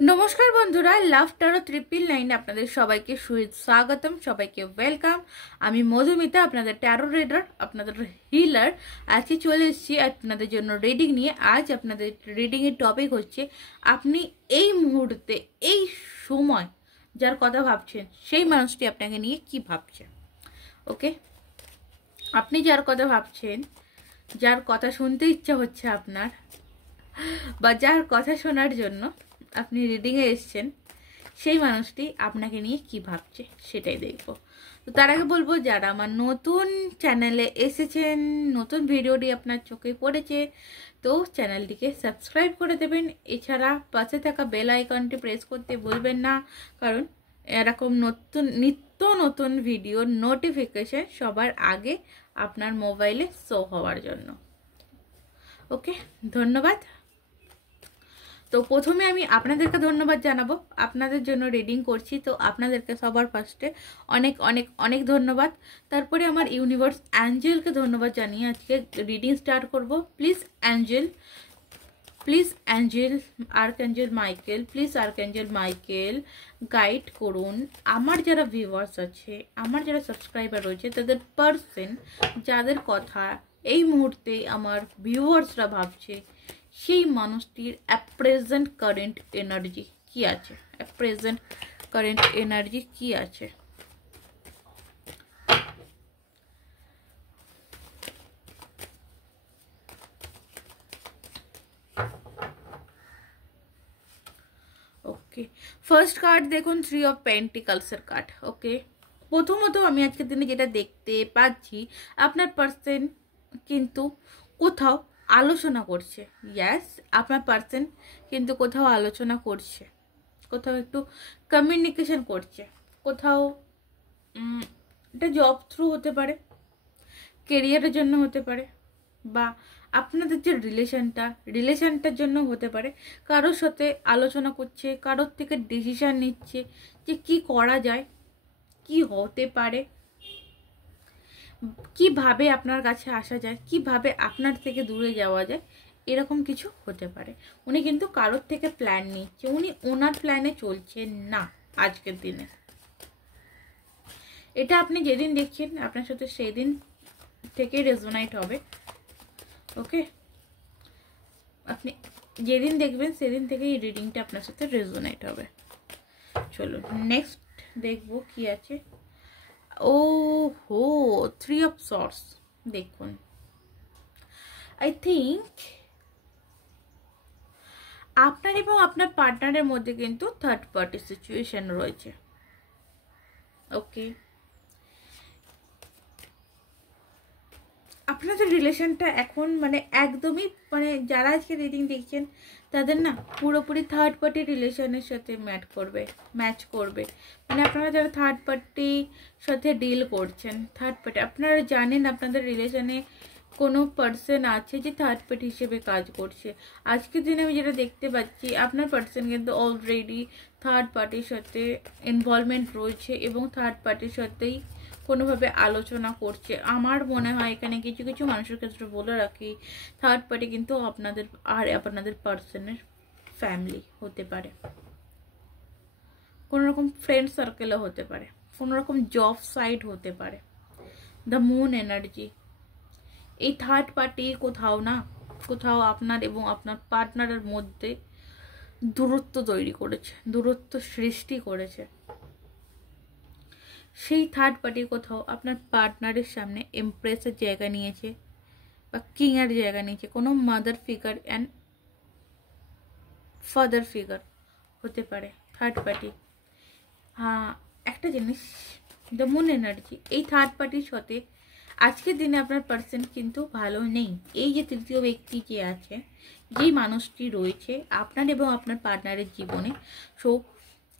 नमस्कार बंधुरा लाभ टारो 999 আপনাদের সবাইকে স্বাগতম সবাইকে ওয়েলকাম। আমি মধুমিতা আপনাদের ট্যারো রিডার আপনাদের হিলার। আজকে চলে এসেছি আপনাদের জন্য রিডিং নিয়ে। আজ আপনাদের রিডিং এর টপিক হচ্ছে আপনি এই মুহূর্তে এই সময় যার কথা ভাবছেন সেই মানুষটি আপনাকে নিয়ে কি ভাবছে। ওকে, আপনি যার কথা ভাবছেন, যার কথা শুনতে ইচ্ছা হচ্ছে আপনার, বা যার কথা শোনার জন্য আপনি রিডিংয়ে এসেছেন, সেই মানুষটি আপনাকে নিয়ে কি ভাবছে সেটাই দেখব। তো তার আগে বলবো, যারা আমার নতুন চ্যানেলে এসেছেন, নতুন ভিডিওটি আপনার চোখে পড়েছে, তো চ্যানেলটিকে সাবস্ক্রাইব করে দেবেন। এছাড়া পাশে থাকা বেল আইকনটি প্রেস করতে ভুলবেন না, কারণ এরকম নিত্য নতুন ভিডিও নোটিফিকেশন সবার আগে আপনার মোবাইলে শো হওয়ার জন্য। ওকে, ধন্যবাদ। তো প্রথমে আমি আপনাদেরকে ধন্যবাদ জানাবো, আপনাদের জন্য রিডিং করছি, তো আপনাদেরকে সবার ফার্স্টে অনেক অনেক অনেক ধন্যবাদ। তারপরে আমার ইউনিভার্স অ্যাঞ্জেলকে ধন্যবাদ জানিয়ে আজকে রিডিং স্টার্ট করব। প্লিজ অ্যাঞ্জেল আর্কঅ্যাঞ্জেল মাইকেল গাইড করুন আমার যারা ভিউয়ার্স আছে, আমার যারা সাবস্ক্রাইবার রয়েছে, তাদের পার্সন যাদের কথা এই মুহূর্তে আমার ভিউয়ার্সরা ভাবছে, সেই মানুষটির প্রেজেন্ট কারেন্ট এনার্জি কি আছে, প্রেজেন্ট কারেন্ট এনার্জি কি আছে। ওকে, ফার্স্ট কার্ড দেখুন, 3 অফ পেন্টিকলসের কার্ড। ওকে, প্রথমত আমি আজকের দিনে যেটা দেখতে পাচ্ছি, আপনার পার্সন কিন্তু কোথাও আলোচনা করছে। ইয়াস, আপনার পার্সন কিন্তু কোথাও আলোচনা করছে, কোথাও একটু কমিউনিকেশন করছে, কোথাও এটা জব থ্রু হতে পারে, কেরিয়ারের জন্য হতে পারে, বা আপনাদের যে রিলেশনটার জন্য হতে পারে। কারোর সাথে আলোচনা করছে, কারোর থেকে ডিসিশন নিচ্ছে যে কি করা যায়, কি হতে পারে, কিভাবে আপনার কাছে আসা যায়, কিভাবে আপনার থেকে দূরে যাওয়া যায়, এরকম কিছু হতে পারে। উনি কিন্তু কারোর থেকে প্ল্যান নিচ্ছে, উনি ওনার প্ল্যানে চলছেন না আজকের দিনে। এটা আপনি যেদিন দেখছেন আপনার সাথে সেদিন থেকে রেজোনাইট হবে। ওকে, আপনি যেদিন দেখবেন সেদিন থেকে এই রিডিংটা আপনার সাথে রেজোনেট হবে। চলুন নেক্সট দেখব কি আছে। ও হো, 3 অফ সর্টস। দেখুন, আই থিঙ্ক আপনার এবং আপনার পার্টনারের মধ্যে কিন্তু থার্ড পার্টি সিচুয়েশন রয়েছে। ওকে, আপনাদের রিলেশনটা এখন একদমই যারা আজকে রিডিং দেখছেন তাদের না পুরোপুরি থার্ড পার্টি রিলেশনের সাথে ম্যাচ করবে। আপনারা যারা থার্ড পার্টির সাথে ডিল করছেন, থার্ড পার্টি আপনারা জানেন আপনাদের রিলেশনে কোনো পার্সন আছে যে থার্ড পার্টি হিসেবে কাজ করছে। আজকের দিনে আমি যেটা দেখতে পাচ্ছি, আপনার পার্সন কিন্তু অলরেডি থার্ড পার্টির সাথে ইনভলভমেন্ট রয়েছে এবং থার্ড পার্টির সাথেই কোনোভাবে আলোচনা করছে। আমার মনে হয় এখানে কিছু কিছু মানুষের ক্ষেত্রে বলে রাখি, থার্ড পার্টি কিন্তু আপনাদের পার্সনের ফ্যামিলি হতে পারে, কোনো রকম ফ্রেন্ড সার্কেলও হতে পারে, কোনো রকম জব সাইট হতে পারে। দ্য মুন এনার্জি, এই থার্ড পার্টি কোথাও আপনার এবং আপনার পার্টনারের মধ্যে দূরত্ব তৈরি করেছে, দূরত্ব সৃষ্টি করেছে। সেই থার্ড পার্টি কোথাও আপনার পার্টনারের সামনে এমপ্রেসের জায়গা নিয়েছে বা কিংয়ের জায়গা নিয়েছে। কোনো mother figure and father figure হতে পারে থার্ড পার্টি। হ্যাঁ, একটা জিনিস, দ্য মুন এনার্জি, এই থার্ড পার্টির সাথে আজকের দিনে আপনার পার্সন কিন্তু ভালো নেই। এই যে তৃতীয় ব্যক্তি যে আছে, যেই মানুষটি রয়েছে আপনার এবং আপনার পার্টনারের জীবনে, সো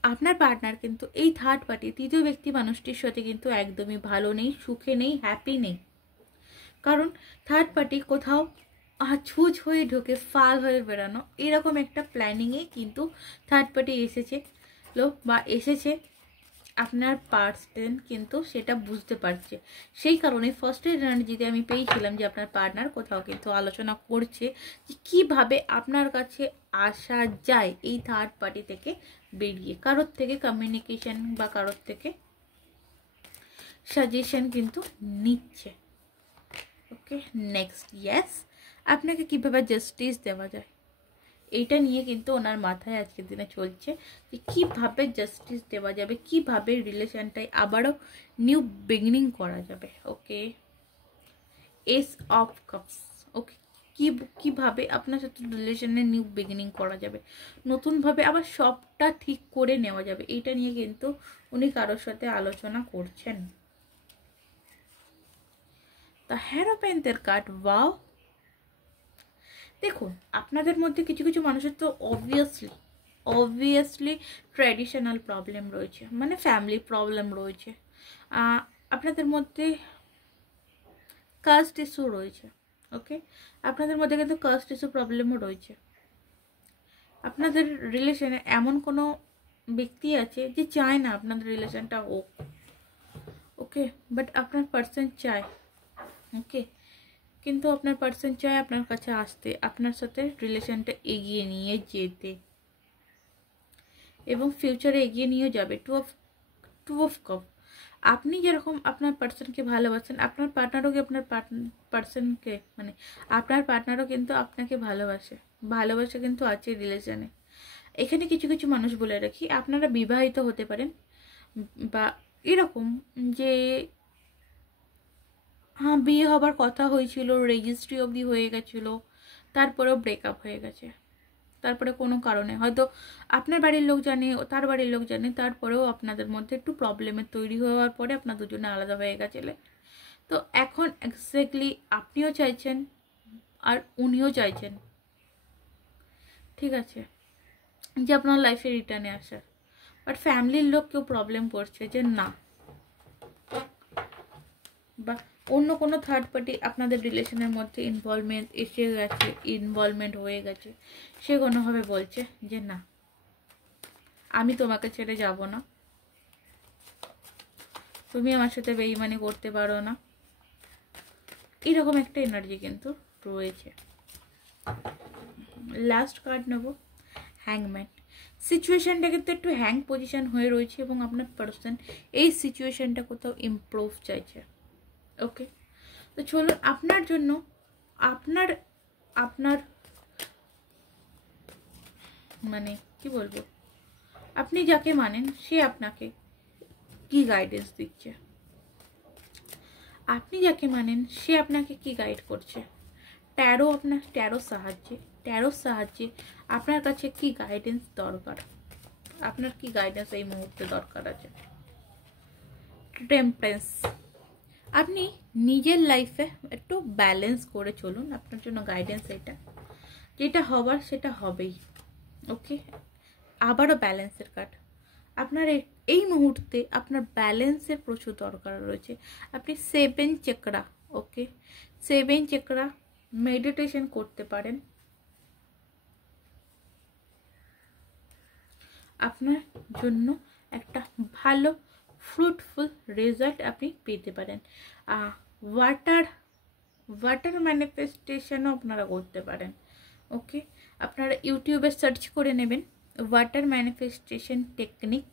আপনার পার্টনার কিন্তু এই থার্ড পার্টি তৃতীয় ব্যক্তি মানুষটির সাথে কিন্তু একদমই ভালো নেই, সুখে নেই, হ্যাপি নেই। কারণ থার্ড পার্টি কোথাও ছুঁচ হয়ে ঢোকে, ফাল হয়ে বেরানো, এরকম একটা প্ল্যানিংয়ে কিন্তু থার্ড পার্টি এসেছে। আপনার পার্সন কিন্তু সেটা বুঝতে পারছে। সেই কারণে ফার্স্টের এনার্জিতে আমি পেয়েছিলাম যে আপনার পার্টনার কোথাও কিন্তু আলোচনা করছে যে কীভাবে আপনার কাছে আসা যায় এই থার্ড পার্টি থেকে বেরিয়ে, কারোর থেকে কমিউনিকেশন বা কারোর থেকে সাজেশন কিন্তু নিচ্ছে। ওকে, নেক্সট, ইয়েস, আপনাকে কিভাবে জাস্টিস দেওয়া যায় এইটা নিয়ে কিন্তু ওনার মাথায় আজকের দিনে চলছে যে কীভাবে জাস্টিস দেওয়া যাবে, কিভাবে রিলেশনটাই আবারও নিউ বিগিনিং করা যাবে। ওকে, এস অফ কাপস। ওকে, কিভাবে আপনার সাথে রিলেশনে নিউ বিগিনিং করা যাবে, নতুনভাবে আবার সবটা ঠিক করে নেওয়া যাবে, এইটা নিয়ে কিন্তু উনি কারোর সাথে আলোচনা করছেন। দ্য হেরোপেন্টের কার্ড, ওয়াও। দেখুন, আপনাদের মধ্যে কিছু কিছু মানুষের তো অবভিয়াসলি ট্র্যাডিশনাল প্রবলেম রয়েছে, মানে ফ্যামিলি প্রবলেম রয়েছে, আপনাদের মধ্যে কাস্ট ইস্যু রয়েছে। ওকে, আপনাদের মধ্যে কিন্তু কাস্ট ইস্যু প্রবলেমও রয়েছে। আপনাদের রিলেশনে এমন কোনো ব্যক্তি আছে যে চায় না আপনাদের রিলেশনটা হোক। ওকে, বাট আপনার পার্সন চায়। ওকে, কিন্তু আপনার পার্সন চায় আপনার কাছে আসতে, আপনার সাথে রিলেশনটা এগিয়ে নিয়ে যেতে এবং ফিউচারে এগিয়ে নিয়ে যাবে। Two of cup. আপনি যেরকম আপনার পার্সনকে ভালোবাসেন, আপনার পার্টনারও কি আপনার পার্সনকে, মানে আপনার পার্টনারও কিন্তু আপনাকে ভালোবাসা কিন্তু আছে রিলেশনে। এখানে কিছু কিছু মানুষ বলে রাখি, আপনারা বিবাহিত হতে পারেন বা এরকম যে হ্যাঁ বিয়ে হবার কথা হয়েছিল, রেজিস্ট্রি অবধি হয়ে গেছিলো, তারপরেও ব্রেকআপ হয়ে গেছে, তারপরে কোনো কারণে হয়তো আপনার বাড়ির লোক জানে, তার বাড়ির লোক জানে, তারপরেও আপনাদের মধ্যে একটু প্রবলেমের তৈরি হওয়ার পরে আপনার দুজনে আলাদা হয়ে গেছিলে। তো এখন এক্স্যাক্টলি আপনিও চাইছেন আর উনিও চাইছেন, ঠিক আছে, যে আপনার লাইফে রিটার্নে আসার, বাট ফ্যামিলির লোক কেউ প্রবলেম করছে যে না, বা অন্য কোনো থার্ড পার্টি আপনাদের রিলেশনের মধ্যে ইনভলভমেন্ট হয়ে গেছে, সে কোনোভাবে বলছে যে না, আমি তোমাকে ছেড়ে যাব না, তুমি আমার সাথে বেইমানি করতে পারো না, এরকম একটা এনার্জি কিন্তু রয়েছে। লাস্ট কার্ড নেব, হ্যাংম্যান। সিচুয়েশনটা কিন্তু একটু হ্যাং পজিশন হয়ে রয়েছে এবং আপনার পার্সন এই সিচুয়েশনটা কোথাও ইমপ্রুভ চাইছে। ওকে, তো চলুন আপনার জন্য আপনার মানে কি বলবো, আপনি যাকে মানেন সে আপনাকে কি গাইডেন্স দিচ্ছে, আপনি যাকে মানেন সে আপনাকে কি গাইড করছে, ট্যারোর সাহায্যে আপনার কাছে কি গাইডেন্স দরকার, আপনার কি গাইডেন্স এই মুহূর্তে দরকার আছে। টেম্পারেন্স, আপনি নিজের লাইফে একটু ব্যালেন্স করে চলুন, আপনার জন্য গাইডেন্স এটা, যেটা হবার সেটা হবেই। ওকে, আবারও ব্যালেন্সের কার্ড, আপনার এই মুহূর্তে আপনার ব্যালেন্সের প্রচুর দরকার রয়েছে। আপনি 7 চক্রা, ওকে 7 চক্রা মেডিটেশন করতে পারেন, আপনার জন্য একটা ভালো ফ্রুটফুল রেজাল্ট আপনি পেতে পারেন। ওয়াটার ম্যানিফেস্টেশনও আপনারা করতে পারেন। ওকে, আপনারা ইউটিউবে সার্চ করে নেবেন ওয়াটার ম্যানিফেস্টেশন টেকনিক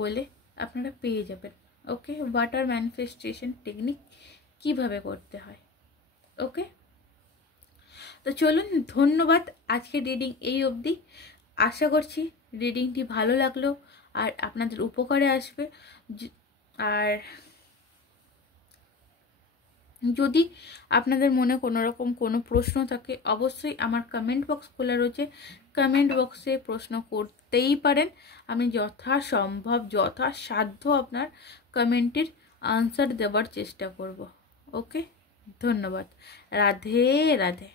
বলে, আপনারা পেয়ে যাবেন। ওকে, ওয়াটার ম্যানিফেস্টেশন টেকনিক কিভাবে করতে হয়। ওকে, তো চলুন, ধন্যবাদ, আজকে রিডিং এই অবধি। আশা করছি রিডিংটি ভালো লাগলো আর আপনাদের উপকারে আসবে। আর যদি আপনাদের মনে কোনো রকম কোনো প্রশ্ন থাকে, অবশ্যই আমার কমেন্ট বক্স খোলা রয়েছে, কমেন্ট বক্সে প্রশ্ন করতেই পারেন, আমি যথাসম্ভব যথাসাধ্য আপনার কমেন্টের আনসার দেওয়ার চেষ্টা করব। ওকে, ধন্যবাদ, রাধে রাধে।